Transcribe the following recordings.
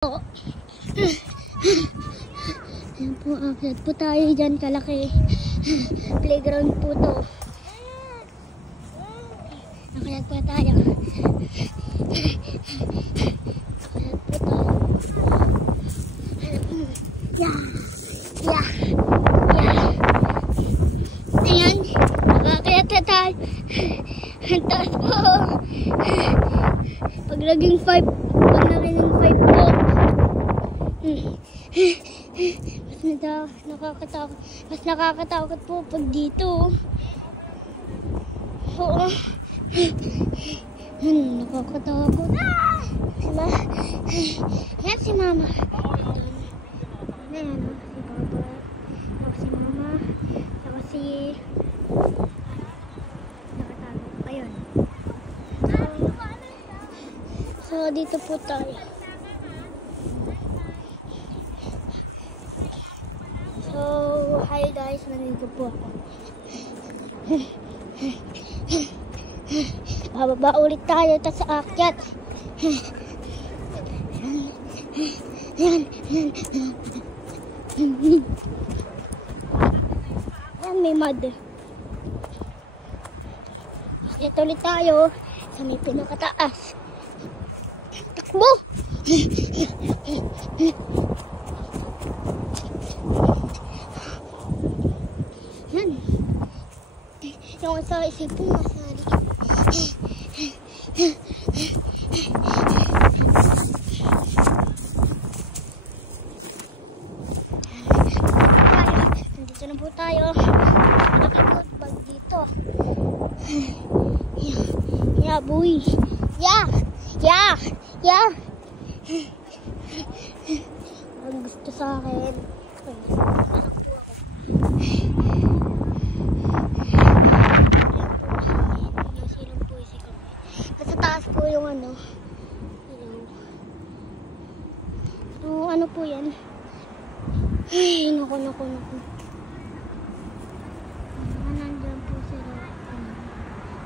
Ayan po, akyat po tayo dyan, kalaki. Playground po to. Akyat po tayo. Akyat po tayo. Yeah. Ayan, nakakyat na tayo. Ang taas po. Pag naging 5 po. Mas nakakatakot po pag dito. Oo. Nakakatakot. Diba? Yan si mama. Ayan, si papa. Ako si mama. Ako si... Nakatakot. Ayun. So, dito po tayo. So, hi guys, nandito po ako. Bababa ulit tayo, tapos aakyat. Yan. Yan, may mud. Aakyat ulit tayo sa may pinakataas. Takbo! Yan. Yung isa po masali. Nandito na po tayo. Nakakabag dito. Yeah, boy. Yeah. Ang gusto sa akin. Nasa taas po yung ano. Ano po yan? Ay, naku. Nandyan po sila.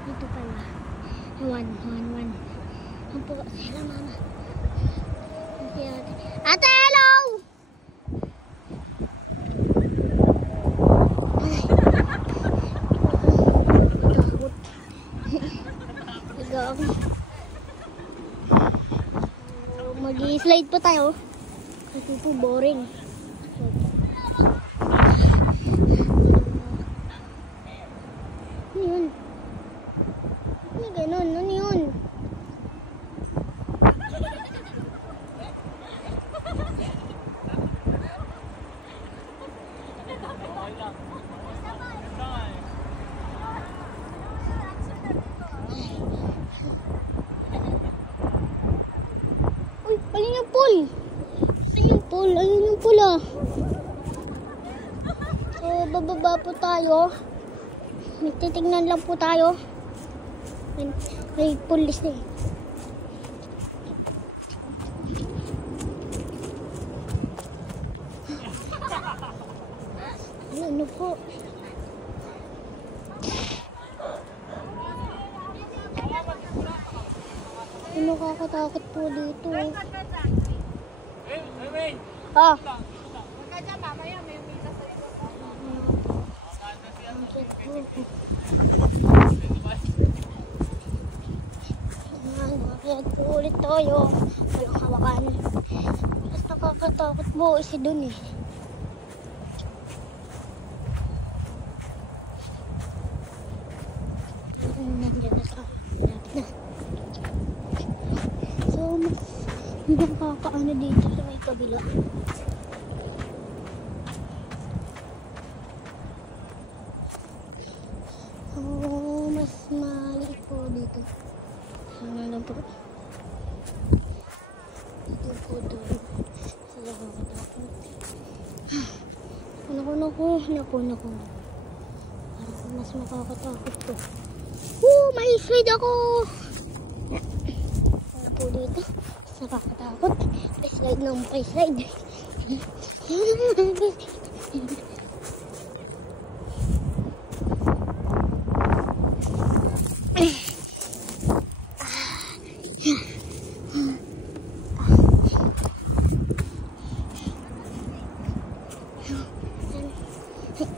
Dito pala. One. Ano po sila, mama? Ate, hello! Mag-i-slide po tayo kasi po boring. Ano yun? Ano ganun? Ano yun? Ayun yung pool ah. So, bababa po tayo. Titignan lang po tayo. May pulis na eh. Ano po? Nakakatakot po dito. Ah. Mamaya may umita sa likod. Nakakayat po ulit tayo. Walang hawakan. Mas nakakatakot po isa dun eh. Nandiyan na sa lapit na. So, hindi nakakaano dito sa may kabila. Mas maliit po dito. Ano lang po. Dito po doon. Sila nakakatakot. Naku. Parang mas makakatakot po. May slide ako! Ano po dito? Nakakatakot. Pa-slide ng pa-slide.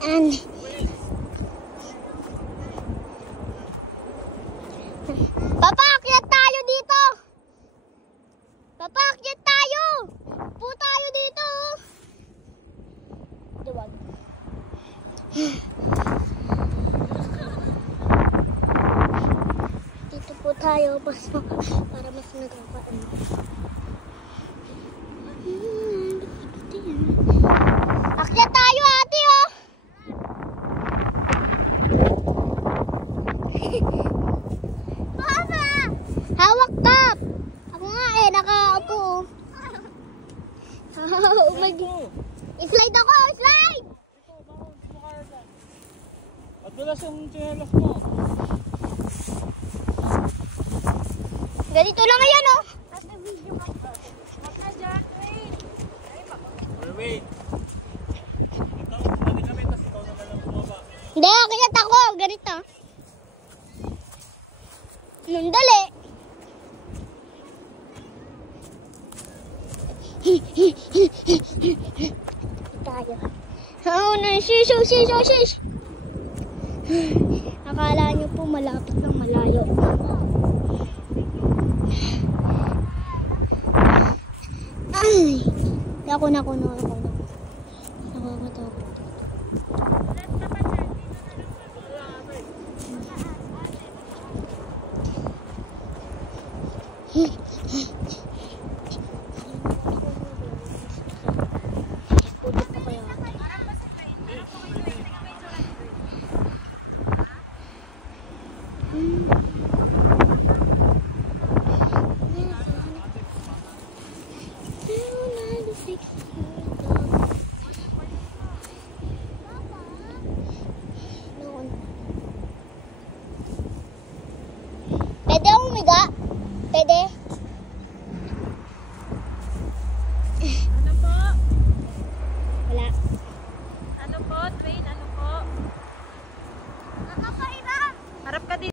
And papaakyat tayo dito. Papaakyat tayo. Po tayo dito. Duwag. Dito po tayo para mas nagkakaano. Akyat tayo, ate, oh. Mama! Hawak ka! Ako nga nakaupo. Oh my God. Slide ako! Slide! Madulas yung tsinelas mo. Ganito lang yan, oh. Wait. Ito, kumali kami, tapos ikaw naman lang bumaba. Hindi, akyat ako. Ganito. Nung dali. Tayo. Oo, shish. Akala niyo po malapit ng malayo. Ay! Ako na. Nakakatakot. Pudot pa kaya. Pwede akong umiga? Pwede? Ano po? Wala. Ano po? Wait.